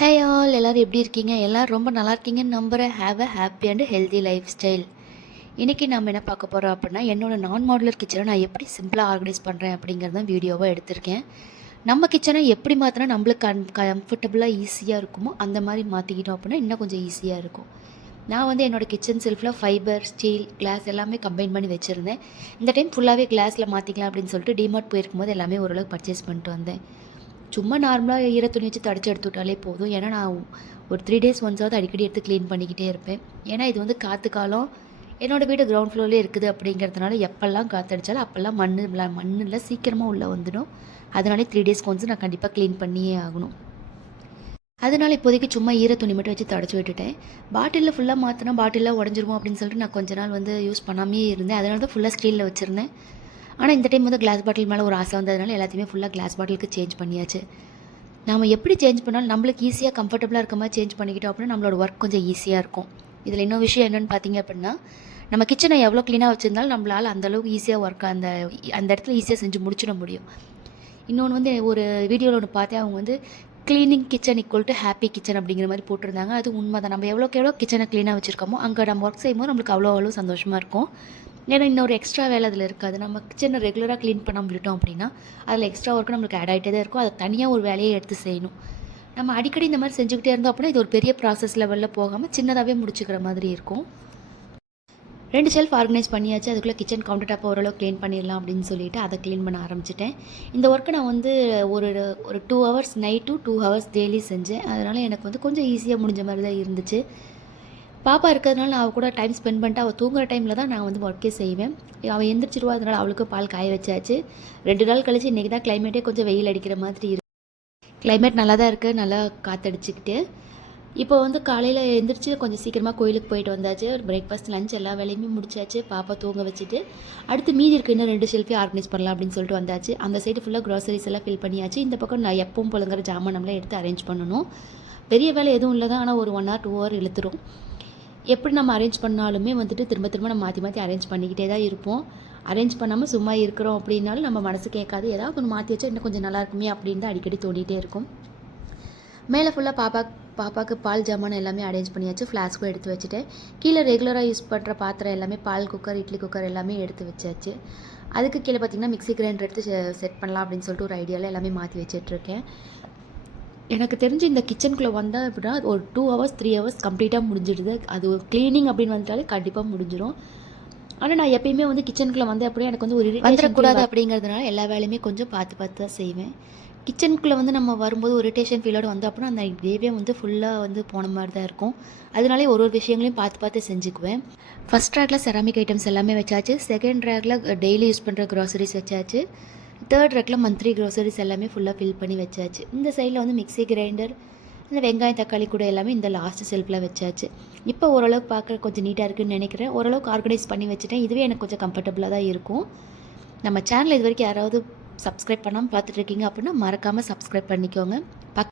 Hey all எல்லோரும் எப்படி இருக்கீங்க? எல்லோரும் ரொம்ப நல்லா இருக்கீங்கன்னு நம்புகிறேன். Have a happy and healthy life style. இன்றைக்கி நம்ம என்ன பார்க்க போகிறோம் அப்படின்னா, என்னோடய நான் மாடுலர் கிச்சனை நான் எப்படி சிம்பிளாக ஆர்கனைஸ் பண்ணுறேன் அப்படிங்கிறது தான் வீடியோவாக எடுத்திருக்கேன். நம்ம கிச்சனை எப்படி மாற்றினா நம்மளுக்கு கம்ஃபர்டபுளாக ஈஸியாக இருக்குமோ அந்த மாதிரி மாற்றிக்கிட்டோம் அப்படின்னா இன்னும் கொஞ்சம் ஈஸியாக இருக்கும். நான் வந்து என்னோடய கிச்சன் செல்ஃபில் ஃபைபர், ஸ்டீல், கிளாஸ் எல்லாமே கம்பைன் பண்ணி வச்சுருந்தேன். இந்த டைம் ஃபுல்லாகவே கிளாஸில் மாற்றிக்கலாம் அப்படின்னு சொல்லிட்டு டிமார்ட் போயிருக்கும்போது எல்லாமே ஓரளவுக்கு பர்ச்சேஸ் பண்ணிட்டு வந்தேன். சும்மா நார்மலாக ஈர துணி வச்சு தொடச்சி எடுத்து விட்டாலே போதும். ஏன்னா நான் ஒரு 3 டேஸ் ஒன்ஸாவது அடிக்கடி எடுத்து க்ளீன் பண்ணிக்கிட்டே இருப்பேன். ஏன்னா இது வந்து காற்று காலம். என்னோடய வீடு கிரவுண்ட் ஃப்ளோர்லேயே இருக்குது அப்படிங்கிறதுனால எப்போல்லாம் காற்றடிச்சாலும் அப்போல்லாம் மண்ணில் சீக்கிரமாக உள்ளே வந்துடும். அதனாலே 3 டேஸ்க்கு ஒன்ஸ் நான் கண்டிப்பாக க்ளீன் பண்ணியே ஆகணும். அதனால் இப்போதைக்கு சும்மா ஈர துணி மட்டும் வச்சு தொடச்சி விட்டுட்டேன். பாட்டிலில் ஃபுல்லாக மாற்றினா பாட்டிலில் உடஞ்சிருமோ அப்படின்னு சொல்லிட்டு நான் கொஞ்ச நாள் வந்து யூஸ் பண்ணாமே இருந்தேன். அதனால தான் ஃபுல்லாக ஸ்டீலில் வச்சுருந்தேன். ஆனால் இந்த டைம் வந்து கிளாஸ் பாட்டில் மேலே ஒரு ஆசை வந்ததுனால எல்லாத்தையுமே ஃபுல்லாக கிளாஸ் பாட்டிலுக்கு சேஞ்ச் பண்ணியாச்சு. நம்ம எப்படி சேஞ்ச் பண்ணாலும் நம்மளுக்கு ஈஸியாக கம்ஃபர்டபுளாக இருக்க மாதிரி சேஞ்ச் பண்ணிக்கிட்டோம் அப்படின்னா நம்மளோட ஒர்க் கொஞ்சம் ஈஸியாக இருக்கும். இதில் இன்னொரு விஷயம் என்னென்னு பார்த்தீங்க அப்படின்னா, நம்ம கிச்சனை எவ்வளோ க்ளீனாக வச்சுருந்தாலும் நம்மளால் அந்தளவுக்கு ஈஸியாக ஒர்க் அந்த அந்த இடத்துல ஈஸியாக செஞ்சு முடிச்சிட முடியும். இன்னொன்று வந்து ஒரு வீடியோவில் ஒன்று பார்த்தேன். அவங்க வந்து cleaning kitchen equal to happy kitchen அப்படிங்கிற மாதிரி போட்டிருந்தாங்க. அது உண்மை தான். நம்ம எவ்வளோக்கு எவ்வளோ கிச்சனை க்ளீனாக வச்சுருக்கோமோ அங்கே நம்ம ஒர்க் செய்யும்போது நம்மளுக்கு அவ்வளோ சந்தோஷமாக இருக்கும். ஏன்னா இன்னொரு எக்ஸ்ட்ரா வேலை அதில் இருக்காது. நம்ம கிச்சனை ரெகுலராக க்ளீன் பண்ணாமல் விட்டுட்டோம் அப்படின்னா அதில் எக்ஸ்ட்ரா ஒர்க்கு நம்மளுக்கு ஆட் ஆகிட்டே தான் இருக்கும். அதை தனியாக ஒரு வேலையை எடுத்து செய்யணும். நம்ம அடிக்கடி இந்த மாதிரி செஞ்சுக்கிட்டே இருந்தோம் அப்படின்னா இது ஒரு பெரிய ப்ராசஸ் லெவலில் போகாமல் சின்னதாகவே முடிச்சுக்கிற மாதிரி இருக்கும். 2 ஷெல்ஃப் ஆர்கனைஸ் பண்ணியாச்சு. அதுக்குள்ளே கிச்சன் கவுண்டர் டாப்பை ஓரளவு க்ளீன் பண்ணிடலாம் அப்படின்னு சொல்லிட்டு அதை க்ளீன் பண்ண ஆரம்பிச்சிட்டேன். இந்த ஒர்க்கை நான் வந்து ஒரு 2 ஹவர்ஸ் நைட்டு 2 ஹவர்ஸ் டெய்லி செஞ்சேன். அதனால் எனக்கு வந்து கொஞ்சம் ஈஸியாக முடிஞ்ச மாதிரி தான் இருந்துச்சு. பாப்பா இருக்கிறதுனால நான் அவள் கூட டைம் ஸ்பெண்ட் பண்ணிட்டு அவள் தூங்குற டைமில் தான் நான் வந்து ஒர்க்கே செய்வேன். அவள் எந்திரிச்சிருவா. அதனால் அவளுக்கு பால் காய வச்சாச்சு. 2 நாள் கழிச்சு இன்றைக்கி தான் கிளைமேட்டே கொஞ்சம் வெயில் அடிக்கிற மாதிரி இருக்குது. கிளைமேட் நல்லா தான் இருக்குது. நல்லா காற்றடிச்சிக்கிட்டு இப்போ வந்து காலையில் எழுந்திரிச்சு கொஞ்சம் சீக்கிரமாக கோயிலுக்கு போயிட்டு வந்தாச்சு. பிரேக்ஃபாஸ்ட், லஞ்ச் எல்லா வேலையுமே முடிச்சாச்சு. பாப்பா தூங்க வச்சுட்டு அடுத்து மீதி இருக்க இன்னும் 2 ஷெல்ஃபே ஆர்கனைஸ் பண்ணலாம் அப்படின்னு சொல்லிட்டு வந்தாச்சு. அந்த சைடு ஃபுல்லாக க்ராசரிஸ் எல்லாம் ஃபில் பண்ணியாச்சு. இந்த பக்கம் நான் எப்பவும் புழங்குற ஜாமானம்லாம் எடுத்து அரேஞ்ச் பண்ணணும். பெரிய வேலை எதுவும் இல்லை தான். ஆனால் ஒரு 1 hour 2 hour இழுத்துரும். எப்படி நம்ம அரேஞ்ச் பண்ணாலுமே வந்துட்டு திரும்ப நம்ம மாற்றி அரேஞ்ச் பண்ணிக்கிட்டே தான் இருப்போம். அரேஞ்ச் பண்ணாமல் சும்மா இருக்கிறோம் அப்படின்னாலும் நம்ம மனசு கேட்காது. ஏதாவது ஒன்று மாற்றி வச்சா இன்னும் கொஞ்சம் நல்லா இருக்குமே அப்படின்னு தான் அடிக்கடி தோண்டிகிட்டே இருக்கும். மேலே ஃபுல்லாக பாப்பாவுக்கு பால் ஜாமான் எல்லாமே அரேஞ்ச் பண்ணியாச்சு. ஃப்ளாஸ்க்கும் எடுத்து வச்சுட்டேன். கீழே ரெகுலராக யூஸ் பண்ணுற பாத்திரம் எல்லாமே பால் குக்கர், இட்லி குக்கர் எல்லாமே எடுத்து வச்சாச்சு. அதுக்கு கீழே பார்த்திங்கன்னா மிக்ஸி கிரைண்டர் எடுத்து செட் பண்ணலாம் அப்படின்னு சொல்லிட்டு ஒரு ஐடியாவில் எல்லாமே மாற்றி வச்சிட்ருக்கேன். எனக்கு தெரிஞ்சு இந்த கிச்சனுக்குள்ளே வந்தால் அப்படின்னா ஒரு 2 hours 3 hours கம்ப்ளீட்டாக முடிஞ்சிடுது. அது ஒரு க்ளீனிங் அப்படின்னு வந்துட்டாலே கண்டிப்பாக முடிஞ்சிடும். ஆனால் நான் எப்பயுமே வந்து கிச்சனுக்குள்ளே வந்து அப்படியே எனக்கு வந்து ஒரு வந்துடக்கூடாது அப்படிங்கிறதுனால எல்லா வேலையுமே கொஞ்சம் பார்த்து தான் செய்வேன். கிச்சனுக்குள்ளே வந்து நம்ம வரும்போது ஒரு இரிட்டேஷன் ஃபீலோடு வந்து அப்படின்னா அந்த டேவே வந்து ஃபுல்லாக வந்து போன மாதிரி தான் இருக்கும். அதனாலே ஒரு விஷயங்களையும் பார்த்து செஞ்சுக்குவேன். ஃபஸ்ட் ரேக்கில் செராமிக் ஐட்டம்ஸ் எல்லாமே வச்சாச்சு. செகண்ட் ரேக்கில் டெய்லி யூஸ் பண்ணுற க்ராசரிஸ் வச்சாச்சு. 3rd ரேக்கில் மந்த்லி க்ரோசரிஸ் எல்லாமே ஃபுல்லாக ஃபில் பண்ணி வச்சாச்சு. இந்த சைடில் வந்து மிக்ஸி கிரைண்டர், இந்த வெங்காயம் தக்காளி கூட எல்லாமே இந்த லாஸ்ட் செல்ஃபில் வச்சாச்சு. இப்போ ஓரளவுக்கு பார்க்க கொஞ்சம் நீட்டாக இருக்குதுன்னு நினைக்கிறேன். ஓரளவுக்கு ஆர்கனைஸ் பண்ணி வச்சுட்டேன். இதுவே எனக்கு கொஞ்சம் கம்ஃபர்டபுளாக தான் இருக்கும். நம்ம சேனல் இது வரைக்கும் யாராவது சப்ஸ்கிரைப் பண்ணாமல் பார்த்துட்ருக்கீங்க அப்படின்னா மறக்காமல் சப்ஸ்கிரைப் பண்ணிக்கோங்க.